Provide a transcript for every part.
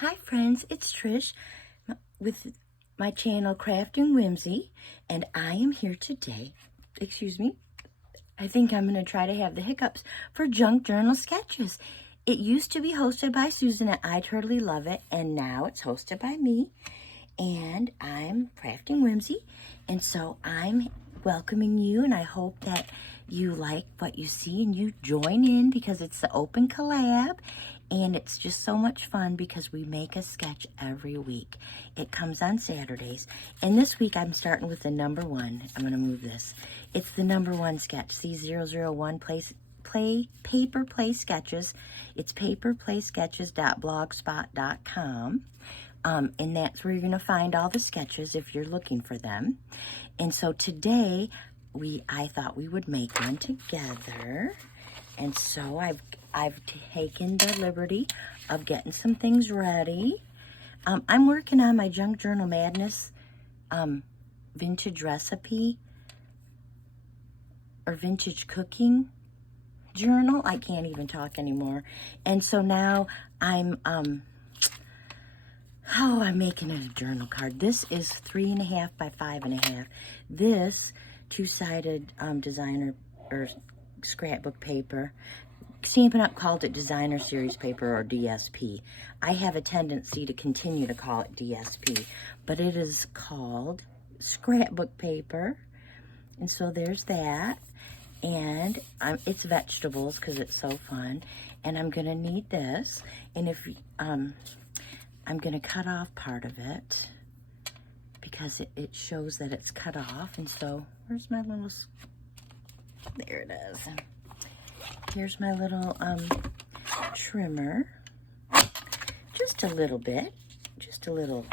Hi friends, it's Trish with my channel Crafting Whimsy, and I am here today, I think I'm going to try to have the hiccups for Junk Journal Sketches. It used to be hosted by Susan and I totally love it, and now it's hosted by me, and I'm Crafting Whimsy, and so I'm welcoming you, and I hope that you like what you see and you join in because it's the open collab. And it's just so much fun because we make a sketch every week. It comes on Saturdays. And this week I'm starting with the number one. I'm going to move this. It's the number one sketch. C001 Paper Play Sketches. It's paperplaysketches.blogspot.com. And that's where you're going to find all the sketches if you're looking for them. And so today I thought we would make one together. And so I've taken the liberty of getting some things ready. I'm working on my Junk Journal Madness vintage recipe or vintage cooking journal. I can't even talk anymore. And so now I'm making it a journal card. This is 3.5 by 5.5. This two-sided designer or scrapbook paper. Stampin' Up! Called it Designer Series Paper or DSP. I have a tendency to continue to call it DSP, but it is called scrapbook paper. And so there's that. And it's vegetables because it's so fun. And I'm going to need this. And if I'm going to cut off part of it because it shows that it's cut off. And so where's my little... There it is. Here's my little trimmer. Just a little bit. Just a little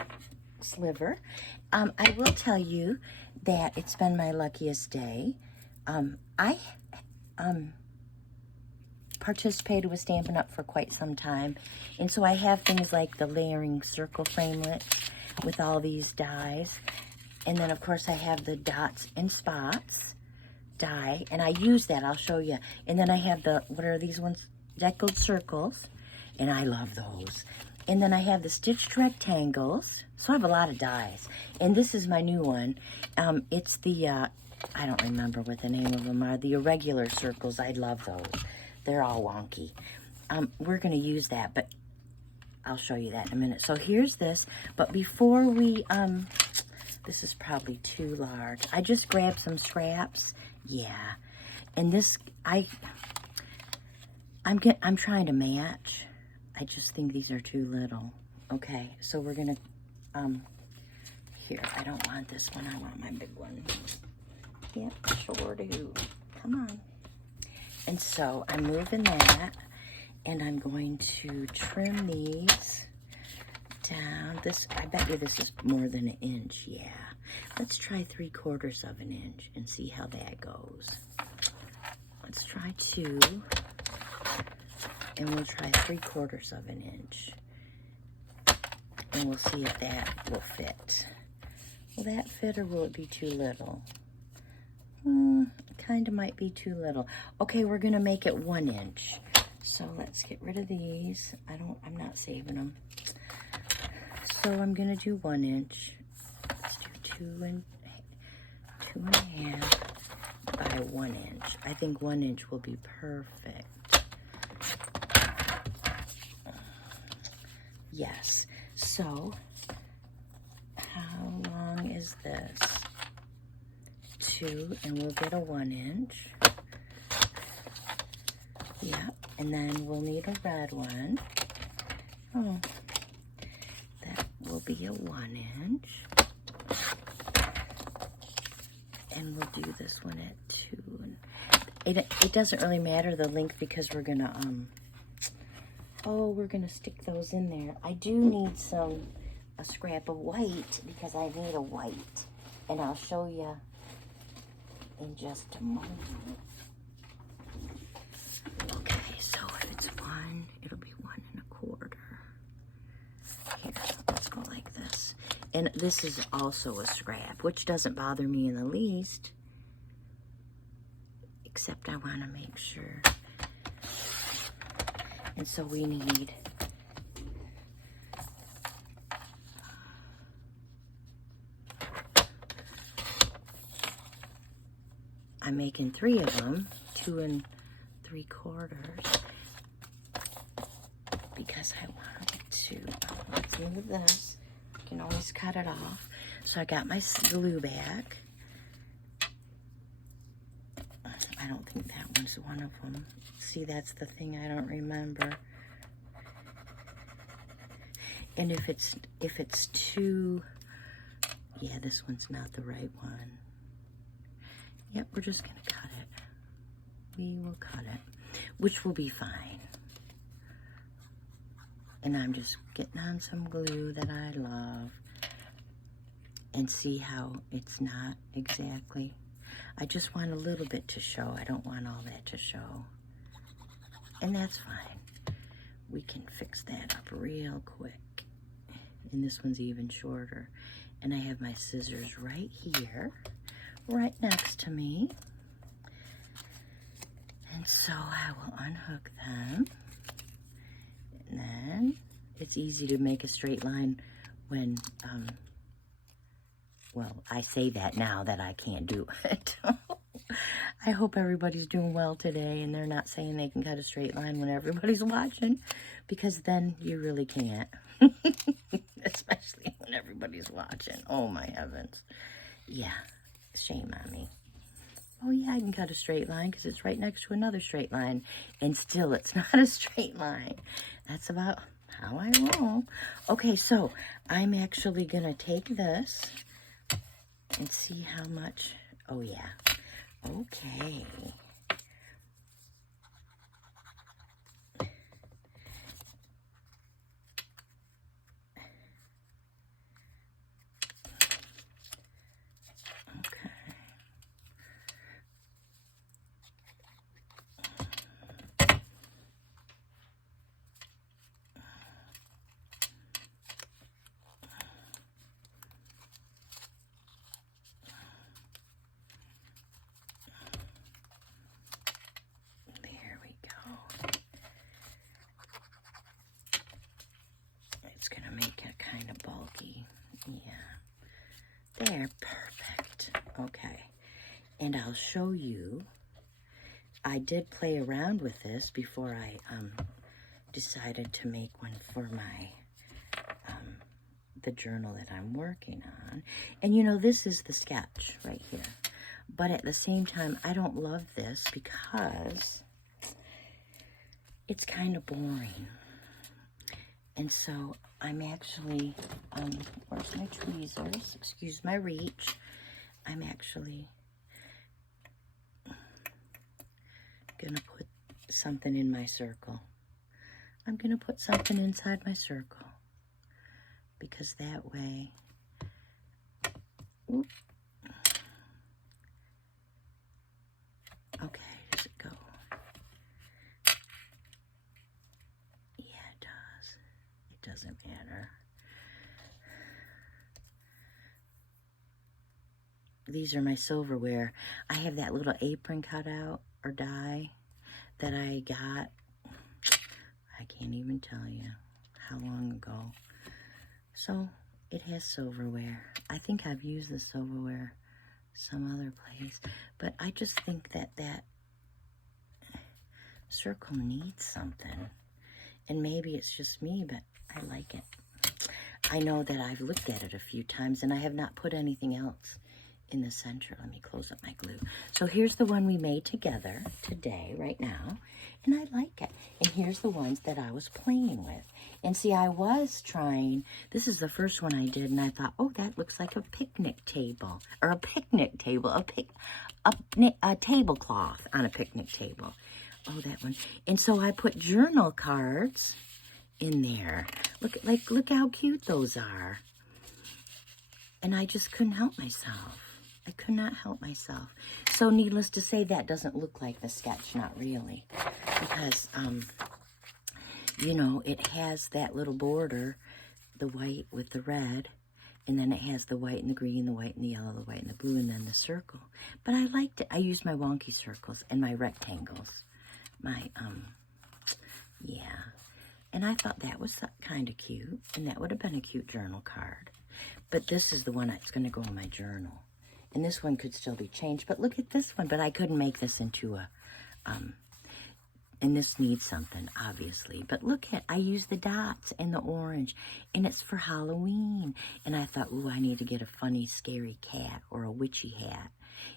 sliver. I will tell you that it's been my luckiest day. I participated with Stampin' Up! For quite some time. And so I have things like the layering circle framelit with all these dies. And then, of course, I have the dots and spots die, and I use that. I'll show you. And then I have the, what are these ones? Deckled circles, and I love those. And then I have the stitched rectangles. So I have a lot of dies. And this is my new one. It's the, I don't remember what the name of them are. The irregular circles. I love those. They're all wonky. We're going to use that, but I'll show you that in a minute. So here's this. But before we, this is probably too large. I just grabbed some scraps. Yeah, and this, I'm trying to match. I just think these are too little. Okay, so we're gonna, here, I don't want this one, I want my big one. Yep, sure do. Come on. And so I'm moving that, and I'm going to trim these down. This, I bet you this is more than 1 inch, yeah. Let's try 3/4 of an inch and see how that goes. Let's try 2, and we'll try 3/4 of an inch. And we'll see if that will fit. Will that fit or will it be too little? It kind of might be too little. Okay, we're gonna make it 1 inch. So let's get rid of these. I'm not saving them. So I'm gonna do 1 inch. Let's do 2.5 by 1 inch. I think 1 inch will be perfect. Yes. So how long is this? 2, and we'll get a 1 inch. Yep. And then we'll need a red one. Oh. That will be a 1 inch. And we'll do this one at 2. It doesn't really matter the length because we're gonna we're gonna stick those in there. I do need a scrap of white because I need a white, and I'll show you in just a moment. Okay, so if it's 1, it'll be 1 1/4. Here, let's go like this. And this is also a scrap, which doesn't bother me in the least. Except I want to make sure. And so we need I'm making 3 of them, 2 3/4, because I want to, let's move this. You can always cut it off. So I got my glue back. I don't think that one's one of them. See, that's the thing I don't remember. And if it's too, yeah, this one's not the right one. Yep, we're just gonna cut it. We will cut it, which will be fine. And I'm just getting on some glue that I love, and see how it's not exactly. I just want a little bit to show. I don't want all that to show. And that's fine. We can fix that up real quick. And this one's even shorter. And I have my scissors right here, right next to me. And so I will unhook them. And then it's easy to make a straight line when, well, I say that now that I can't do it. I hope everybody's doing well today and they're not saying they can cut a straight line when everybody's watching, because then you really can't. Especially when everybody's watching. Oh my heavens. Yeah, shame on me. Oh yeah, I can cut a straight line because it's right next to another straight line, and still it's not a straight line. That's about how I roll. Okay, so I'm actually gonna take this and see how much. Oh yeah. Okay. There, perfect. Okay, and I'll show you. I did play around with this before I decided to make one for my the journal that I'm working on. And you know, this is the sketch right here. But at the same time, I don't love this because it's kind of boring. And so I'm actually, where's my tweezers? Excuse my reach. I'm actually gonna put something in my circle. I'm gonna put something inside my circle, because that way, whoop. Okay, does it go? Yeah, it does. It doesn't matter. These are my silverware. I have that little apron cut out or die that I got. I can't even tell you how long ago. So it has silverware. I think I've used the silverware some other place, but I just think that that circle needs something. And maybe it's just me, but I like it. I know that I've looked at it a few times and I have not put anything else in the center. Let me close up my glue. So here's the one we made together today, right now, and I like it. And here's the ones that I was playing with. And see, I was trying, this is the first one I did, and I thought, oh, that looks like a picnic table, or a picnic table, a tablecloth on a picnic table. Oh, that one. And so I put journal cards in there. Look how cute those are. And I just couldn't help myself. I could not help myself. So needless to say, that doesn't look like the sketch, not really. Because, you know, it has that little border, the white with the red, and then it has the white and the green, the white and the yellow, the white and the blue, and then the circle. But I liked it. I used my wonky circles and my rectangles. My, yeah. And I thought that was kind of cute, and that would have been a cute journal card. But this is the one that's going to go in my journal. And this one could still be changed, but look at this one. But I couldn't make this into a, and this needs something, obviously. But look at, I used the dots and the orange, and it's for Halloween. And I thought, ooh, I need to get a funny, scary cat or a witchy hat,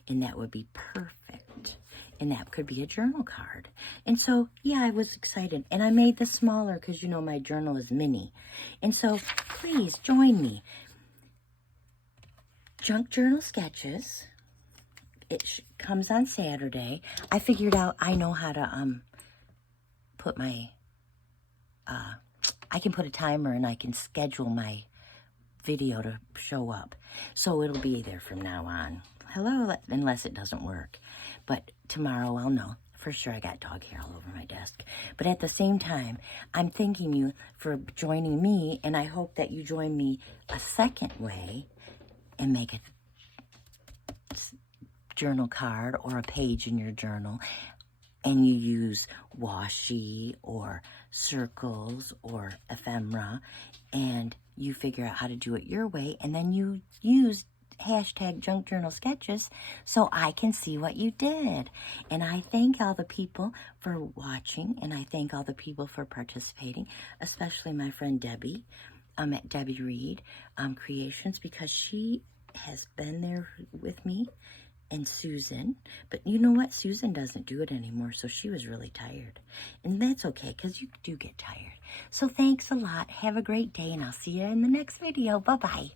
and that would be perfect. And that could be a journal card. And so, yeah, I was excited. And I made this smaller because, you know, my journal is mini. And so, please join me. Junk Journal Sketches. It comes on Saturday. I figured out I know how to put my, I can put a timer and I can schedule my video to show up. So it'll be there from now on. Hello, unless it doesn't work. But tomorrow I'll know. For sure, I got dog hair all over my desk. But at the same time, I'm thanking you for joining me, and I hope that you join me a second way and make a journal card or a page in your journal, and you use washi or circles or ephemera, and you figure out how to do it your way, and then you use hashtag Junk Journal Sketches so I can see what you did. And I thank all the people for watching, and I thank all the people for participating, especially my friend Debbie at Debbie Reed Creations, because she has been there with me, and Susan. But you know what? Susan doesn't do it anymore, so she was really tired. And that's okay, because you do get tired. So thanks a lot. Have a great day, and I'll see you in the next video. Bye-bye.